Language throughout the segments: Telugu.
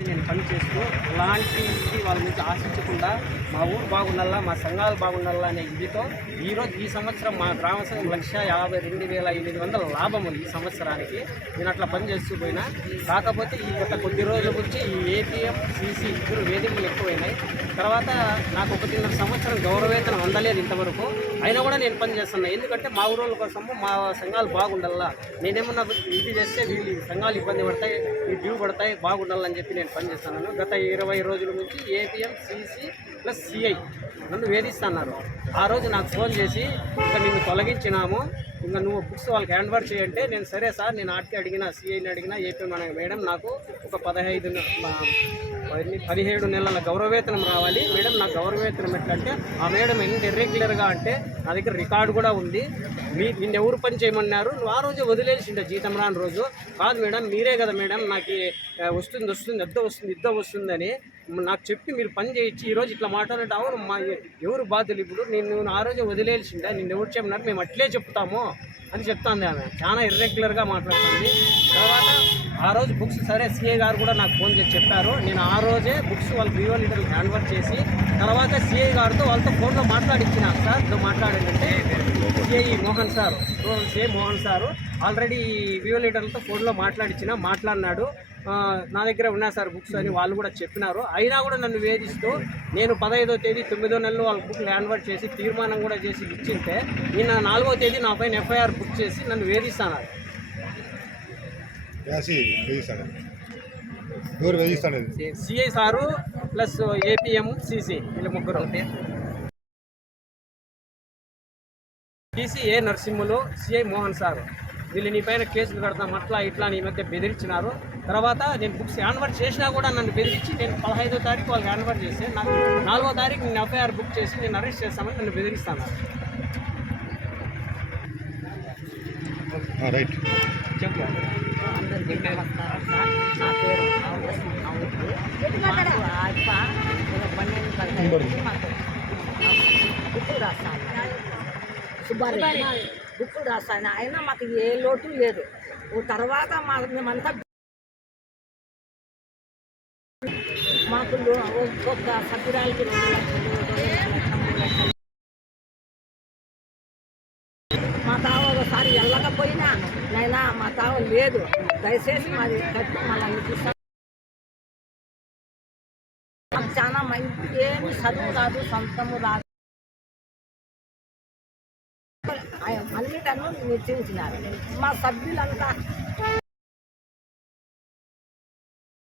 నేను పని చేస్తూ అలాంటి వాళ్ళ నుంచి ఆశించకుండా మా ఊరు బాగుండాలా మా సంఘాలు బాగుండాలా అనే ఇదితో ఈరోజు ఈ సంవత్సరం మా గ్రామ సంఘం లక్ష యాభై రెండు వేల ఎనిమిది వందల లాభం ఉంది ఈ సంవత్సరానికి. నేను అట్లా పని చేస్తూ పోయినా. కాకపోతే ఈ గత కొద్ది రోజుల నుంచి ఈ ఏపీఎం సీసీ ఇద్దరు వేదికలు ఎక్కువైనాయి. తర్వాత నాకు ఒకటిన్నర సంవత్సరం గౌరవేతనం అందలేదు ఇంతవరకు. అయినా కూడా నేను పనిచేస్తున్నా ఎందుకంటే మా ఊరోళ్ళ కోసము మా సంఘాలు బాగుండాలా. నేనేమన్నా ఇది చేస్తే వీళ్ళు ఈ సంఘాలు ఇబ్బంది పడతాయి ఈ డ్యూ పడతాయి బాగుండాలని చెప్పి నేను పనిచేస్తున్నాను గత ఇరవై రోజుల నుంచి ఏపీఎం సీసీ ప్లస్ సిఐ నన్ను వేధిస్తున్నారు. ఆ రోజు నాకు ఫోన్ చేసి ఇంకా నిన్ను తొలగించినాము ఇంకా నువ్వు బుక్స్ వాళ్ళకి హ్యాండ్ ఓవర్ చేయంటే నేను సరే సార్ నేను ఆర్టీ అడిగిన సిఐని అడిగిన ఏపీ మన మేడం నాకు ఒక పదహైదు పదిహేడు నెలల గౌరవవేతనం రావాలి. మేడం నాకు గౌరవవేతనం ఎట్లా అంటే ఆ మేడం ఎంత ఇర్రెగ్యులర్గా అంటే నా దగ్గర రికార్డు కూడా ఉంది. మీ నిన్న ఎవరు పని చేయమన్నారు? నువ్వు ఆ రోజే వదిలేసిండే జీతం రాని రోజు. కాదు మేడం మీరే కదా మేడం నాకు వస్తుంది వస్తుంది ఎద్ద వస్తుంది ఇద్ద వస్తుందని నాకు చెప్పి మీరు పని చేయించి ఈరోజు ఇట్లా మాట్లాడటం అవును మా ఎవరు బాధ్యులు ఇప్పుడు? నేను ఆ రోజే వదిలేసిండే నిన్న ఎవరు చెప్పినారు? మేము అట్లే చెప్తాము. అని చెప్తాంది ఆమె. చాలా ఇర్రెగ్యులర్గా మాట్లాడుతుంది. తర్వాత ఆ రోజు బుక్స్ సరే సిఏ గారు కూడా నాకు ఫోన్ చేసి చెప్పారు. నేను ఆ రోజే బుక్స్ వాళ్ళ వివో లీడర్కి హ్యాండ్ చేసి తర్వాత సిఐ గారితో వాళ్ళతో ఫోన్లో మాట్లాడించిన సార్తో మాట్లాడాలంటే CI Mohan sir. CI Mohan sir. Already VO లీడర్లతో ఫోన్లో మాట్లాడించిన మాట్లాడినాడు. నా దగ్గర ఉన్నా సార్ బుక్స్ అని వాళ్ళు కూడా చెప్పినారు. అయినా కూడా నన్ను వేధిస్తూ నేను పదహైదో తేదీ తొమ్మిదో నెలలో వాళ్ళ బుక్ హ్యాండ్ ఓవర్ చేసి తీర్మానం కూడా చేసి ఇచ్చింటే నిన్న నాలుగో తేదీ నా పైన ఎఫ్ఐఆర్ బుక్ చేసి నన్ను వేధిస్తాను CI sir plus APM CC వీళ్ళ ముగ్గురు. TC A Narasimhulu CI Mohan sir. వీళ్ళు నీ పైన కేసులు కడతాం అట్లా ఇట్లా ఈ మధ్య బెదిరించినారు. తర్వాత నేను బుక్స్ హ్యాండ్ఓవర్ చేసినా కూడా నన్ను బెదిరించి నేను పదహైదో తారీఖు వాళ్ళకి హ్యాండ్ఓవర్ చేసి నాకు నాలుగో తారీఖు నేను ఎఫ్ఐఆర్ బుక్ చేసి నేను అరెస్ట్ చేస్తామని నన్ను బెదిరిస్తాను. రైట్. చెప్పు. అందరికీ నమస్కారం సార్. నా పేరు ఆవరస్ నవ్వుతు మాకు అప్ప నేను పన్నెండు పదహైదు నుంచి మాకు బుక్కు రాస్తాను. సుబ్బారెడ్డి. బుక్కు రాస్తాను. అయినా మాకు ఏ లోటు లేదు. తర్వాత మా మేమంతా మాకు లో- ఒక్కొక్క సభ్యురాలకి రెండు లక్షలు మా తావ ఒకసారి వెళ్ళకపోయినా నైనా మా తావ లేదు. దయచేసి మాది కట్టు మళ్ళీ అనిపిస్తాం చాలా మంచి ఏమి చదువు రాదు సొంతము రాదు. అన్నిటను నిర్చించినారు మా సభ్యులంతా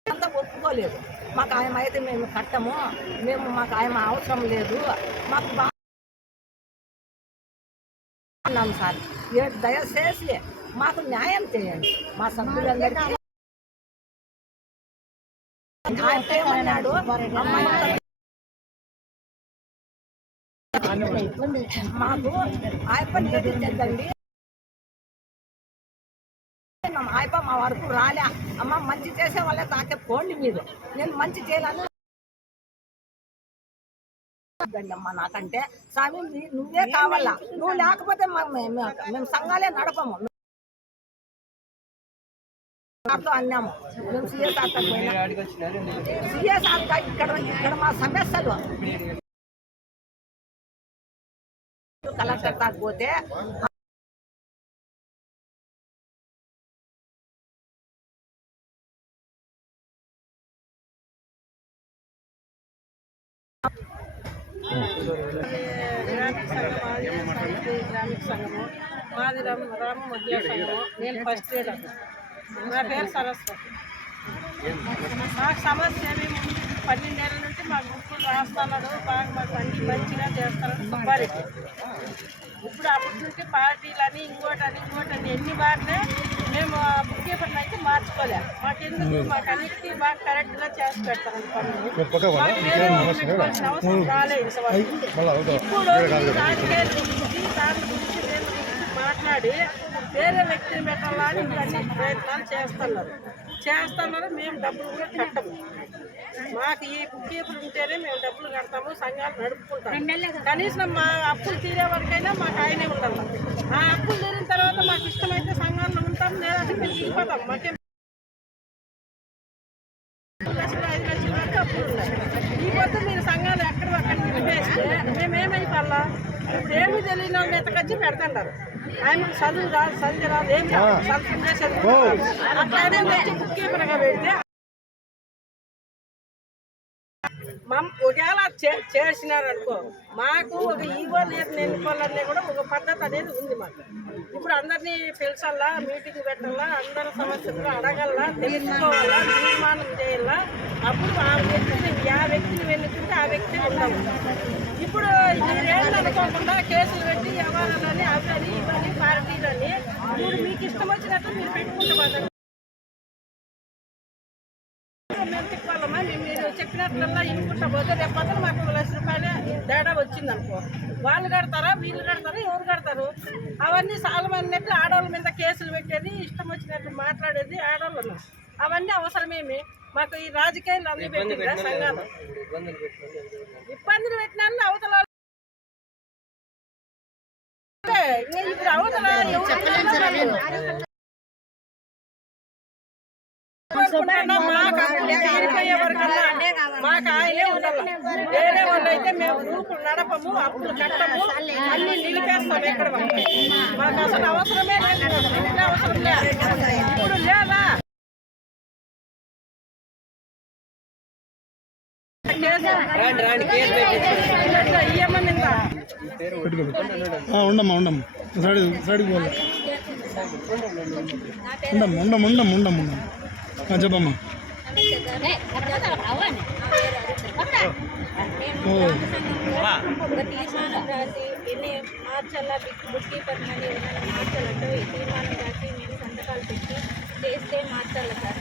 అంతా ఒప్పుకోలేదు. మాకు ఆయన అయితే మేము కట్టము మేము మాకు ఆయన అవసరం లేదు. మాకు బాగా అన్నాం సార్. ఏ- దయచేసి మాకు న్యాయం చేయండి. మా సభ్యులందరికీ ఆయన ఏమన్నాడు? అమ్మాయి మాకు ఆయప్ప నేర్పించండి ఆయప్ప మా వరకు రాలే అమ్మ మంచి చేసే వాళ్ళే తాకే పోండి మీరు నేను మంచి చేయాలని అమ్మా నాకంటే స్వామి నువ్వే కావాలా నువ్వు లేకపోతే మా- మేము సంఘాలే నడపము సార్తో అన్నాము మేము సీఎస్ సార్తో సీఎస్ సార్ ఇక్కడ ఇక్కడ మా సమస్యలు కలెక్టర్ కాకపోతే గ్రామీణ సంఘం మాది గ్రామీణ సంఘము మాది రామ రామ మధ్య సంఘము నేను ఫస్ట్ ఇయర్ నా పేరు సరస్వతి. మాకు సమస్య ఏమేమి పన్నెండేళ్ళ నుండి మా బుక్కులు రాస్తున్నాడు బాగా మాకు అన్ని మంచిగా చేస్తాడు సుబ్బారెడ్డి. ఇప్పుడు అప్పటి నుంచి పార్టీలని ఇంకోటి అని ఇంకోటి అని ఎన్ని బాగానే మేము బుక్ కీపర్లు అయితే మార్చుకోలే. మాకెందుకు? మాకు అన్నిటికీ బాగా కరెక్ట్గా చేసి మాకు ఊరు పెట్టుకోవాల్సిన అవసరం రాలేదు ఇప్పుడు దాని గురించి నేను గురించి మాట్లాడి వేరే వ్యక్తిని పెట్టాలని ఇవన్నీ ప్రయత్నాలు చేస్తున్నారు. చేస్తున్నారు మేము డబ్బులు కూడా కట్టము. మాకు ఈ బుక్ కీపర్ ఉంటేనే మేము డబ్బులు కడతాము సంఘాలు నడుపుకుంటాము. కనీసం మా అప్పులు తీరే వరకైనా మాకు ఆయనే ఉండాలి. ఆ అప్పులు తీరిన తర్వాత మాకు ఇష్టమైతే సంఘాల్లో ఉంటాం లేదంటే మేము దిగిపోతాం మాకే లక్షలు ఐదు లక్షల వరకు అప్పులు ఉన్నాయి. ఈ పొద్దు మీరు సంఘాలు ఎక్కడ అక్కడ నిలిపేస్తే మేమేమైపోవాలా? ఇప్పుడు ఏమీ తెలియని వాళ్ళు ఎత్తకొచ్చి పెడతాంటారు ఆయన చదువు రాదు చదువు రాదు ఏం రాదు చదువుకుంటే చదువు అట్లానే వచ్చి బుక్ కీపర్గా పెడితే మమ్ ఒకవేళ చేసినారనుకో మాకు ఒక ఈవో నేతను ఎన్నుకోవాలనే కూడా ఒక పద్ధతి అనేది ఉంది మాకు. ఇప్పుడు అందరినీ పిలిచాలా మీటింగ్ పెట్టాలా అందరి సమస్యలు అడగాలా తెలుసుకోవాలా తీర్మానం చేయాలా అప్పుడు ఆ వ్యక్తిని ఆ వ్యక్తిని ఎన్నుకుంటే ఆ వ్యక్తి ఉండాలి. ఇప్పుడు మీరేళ్ళు అనుకోకుండా కేసులు పెట్టి వ్యవహారాలని అవని ఇవని పార్టీలని. ఇప్పుడు మీకు ఇష్టం వచ్చినట్టు మీరు పెట్టుకుంటే వాళ్ళని మేము తిప్పాలమ్మా. మేము మీరు చెప్పినట్లల్లా ఇనుకుంటా పోతే రేపు పొద్దున మాకు లక్ష రూపాయలు తేడా వచ్చింది అనుకో వాళ్ళు కడతారా వీళ్ళు కడతారా ఎవరు కడతారు? అవన్నీ సాలమన్నట్టు ఆడవాళ్ళ మీద కేసులు పెట్టేది ఇష్టం వచ్చినట్టు మాట్లాడేది ఆడవాళ్ళు అవన్నీ అవసరమేమి? మాకు ఈ రాజకీయాలు అన్ని పెట్టిందా సంఘాలు. ఇబ్బందులు పెట్టినా అవతల ఇప్పుడు అవతల మాకు ఆయనే వేరే వాళ్ళు అయితే మేము గ్రూపులు నడపము అప్పులు కట్టము అన్ని నిలిపేస్తాం ఎక్కడ. మాకు అసలు అవసరమే అవసరం లేదు. ఇప్పుడు లేదా ఇయ్యమనిందా ఆ, ఉండమ్మా ఉండమ్మా. సైడ్ సైడ్కి పోలే ఉండమ్మా ఉండమ్మా ఉండమ్మా ఉండమ్మా ఉండమ్మా. చెప్పమ్మా. ఒక తీర్మానం రాసి ఎన్ని మార్చాలా బిక్ కీపర్ మనీ ఏమైనా మార్చాలంటే తీర్మానం రాసి మేము సంతకాలు పెట్టి చేస్తే మార్చాలి సార్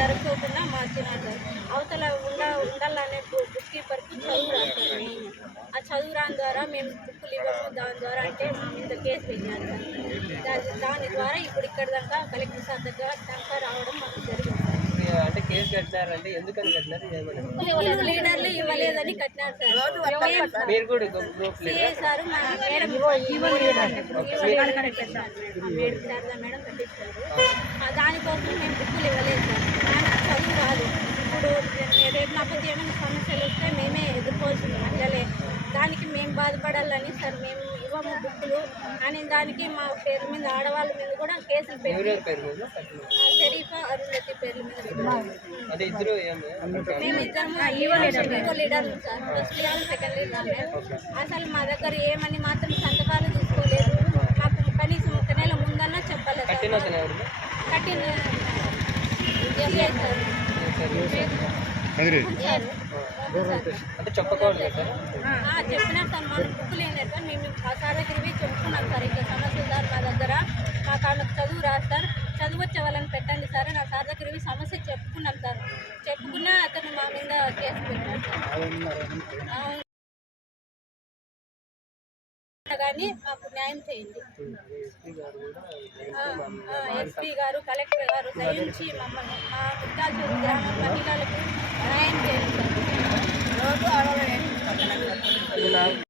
జరగకుండా మార్చినారు సార్ అవతల ఉండ ఉండాలనే బుక్ కీపర్కి చదువు రాస్తారు మెయిన్ ఆ చదువు రాని ద్వారా మేము బుక్కులు ఇవ్వము. దాని ద్వారా అంటే ఇంత కేసు పెట్టినారు. దాని దాని ద్వారా ఇప్పుడు ఇక్కడ దాకా కలెక్టర్ సార్ దగ్గర దాకా రావడం మాకు జరిగింది. అంటే కేసు కట్టినారంటే ఎందుకని కట్టినారు? ఏమని? బుక్కులు లీడర్లు ఇవ్వలేదని కట్టినారు సార్. మీరు కూడా గ్రూప్ సార్ మేడం కట్టించారు. దానికోసం మేము బుక్కులు ఇవ్వలేదు సార్. చదువు రాదు. ఇప్పుడు రేపు నాకు ఏమైనా సమస్యలు వస్తే మేమే ఎదుర్కోవాల్సింది. మహిళలే దానికి మేము బాధపడాలని సార్ మేము ఇవ్వము బుక్కులు. అని దానికి మా పేరు మీద ఆడవాళ్ళ మీద కూడా కేసులు పెట్టి ఎవరెవరి పేరు మీద? షరీఫా అరుంధతి మేము ఇద్దరము ఇంకో లీడర్లు sir first leader second leader అసలు మా దగ్గర ఏమని మాత్రం సంతకాలు తీసుకోలేదు. మాకు కనీసం ఒక నెల ముందన్నా చెప్పలేదు కట్టిన సార్? సార్. సార్. అంటే చెప్పుకోవాలి సార్ ఆ, చెప్పినారు సార్ మన బుక్ లేని సార్. మేము ఆ సార్ దగ్గరికి చెప్పుకున్నాం సార్. ఇంకా సమస్యలు సార్ మా దగ్గర. మా కాళ్ళకు చదువు రాదు సార్. చదువు వచ్చే వాళ్ళని పెట్టండి సార్ నా సార్ దగ్గర సమస్య చెప్పుకున్నాం సార్. చెప్పుకున్నా అతను మా మీద కేసు పెట్టారు సార్. కానీ మాకు న్యాయం చేయండి. ఎస్పీ గారు కలెక్టర్ గారు దయించి మమ్మల్ని మా ముత్తాజు గ్రామ మహిళలకు న్యాయం చేయండి సార్. ఆడవాళ్ళు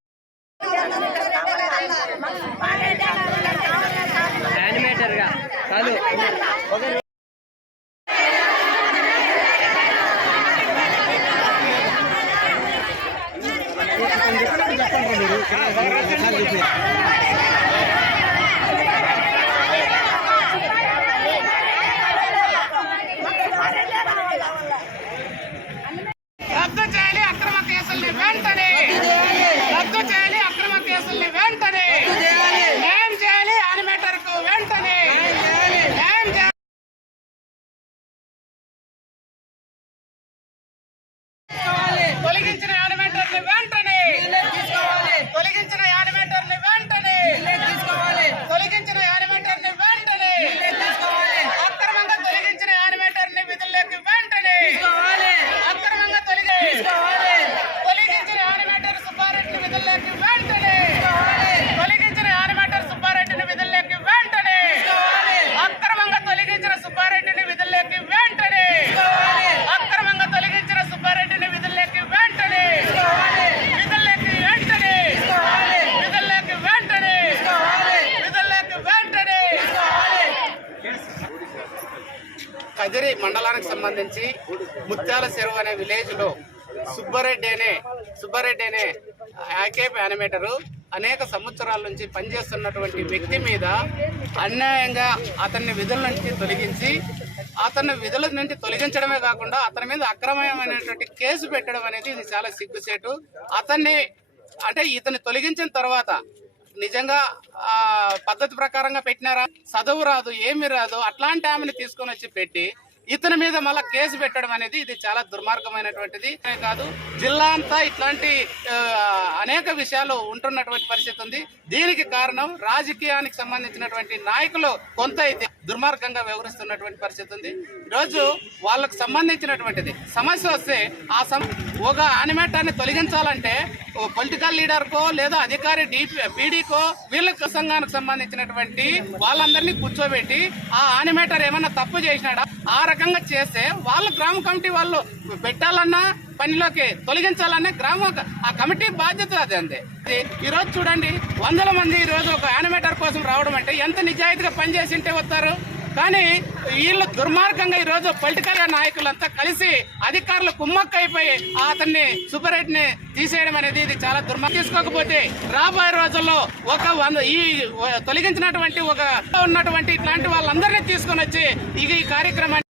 సంబంధించి ముత్యాల చెరువు అనే విలేజ్లో సుబ్బారెడ్డి అనే సుబ్బారెడ్డి అనే యాకేప్ యానిమేటరు అనేక సంవత్సరాల నుంచి పనిచేస్తున్నటువంటి వ్యక్తి మీద అన్యాయంగా అతన్ని విధుల నుంచి తొలగించి అతన్ని విధుల నుంచి తొలగించడమే కాకుండా అతని మీద అక్రమమైనటువంటి కేసు పెట్టడం అనేది ఇది చాలా సిగ్గుసేటు అతన్ని అంటే ఇతన్ని తొలగించిన తర్వాత నిజంగా ఆ పద్ధతి ప్రకారంగా పెట్టినారా? చదువు రాదు ఏమి రాదు అట్లాంటి ఆమెను తీసుకొని వచ్చి పెట్టి ఇతని మీద మళ్ళా కేసు పెట్టడం అనేది ఇది చాలా దుర్మార్గమైనటువంటిది. కాదు జిల్లా అంతా ఇట్లాంటి అనేక విషయాలు ఉంటున్నటువంటి పరిస్థితి ఉంది. దీనికి కారణం రాజకీయానికి సంబంధించినటువంటి నాయకులు కొంత అయితే దుర్మార్గంగా వ్యవహరిస్తున్నటువంటి పరిస్థితి ఉంది. ఈరోజు వాళ్ళకు సంబంధించినటువంటిది. సమస్య వస్తే ఆ సమ ఒక యానిమేటర్ని తొలగించాలంటే పొలిటికల్ లీడర్కో లేదా అధికారి పీడీకో వీళ్ళ సంఘానికి సంబంధించినటువంటి వాళ్ళందరినీ కూర్చోబెట్టి ఆ ఆనిమేటర్ ఏమన్నా తప్పు చేసినాడా? ఆ రకంగా చేస్తే వాళ్ళ గ్రామ కమిటీ వాళ్ళు పెట్టాలన్నా పనిలోకి తొలగించాలనే గ్రామ ఆ కమిటీ బాధ్యత అది అంతే. ఈరోజు ఈ రోజు చూడండి వందల మంది ఈ రోజు ఒక యానిమేటర్ కోసం రావడం అంటే ఎంత నిజాయితీగా పనిచేసి ఉంటే వస్తారు? కానీ వీళ్ళు దుర్మార్గంగా ఈ రోజు పొలిటికల్ నాయకులంతా కలిసి అధికారులు కుమ్మక్క అయిపోయి అతన్ని సూపర్ హెడ్ని తీసేయడం అనేది ఇది చాలా దుర్మార్గం. తీసుకోకపోతే రాబోయే రోజుల్లో ఒక వంద ఈ తొలగించినటువంటి ఒక ఉన్నటువంటి ఇట్లాంటి వాళ్ళందరినీ తీసుకొని వచ్చి ఇది ఈ కార్యక్రమాన్ని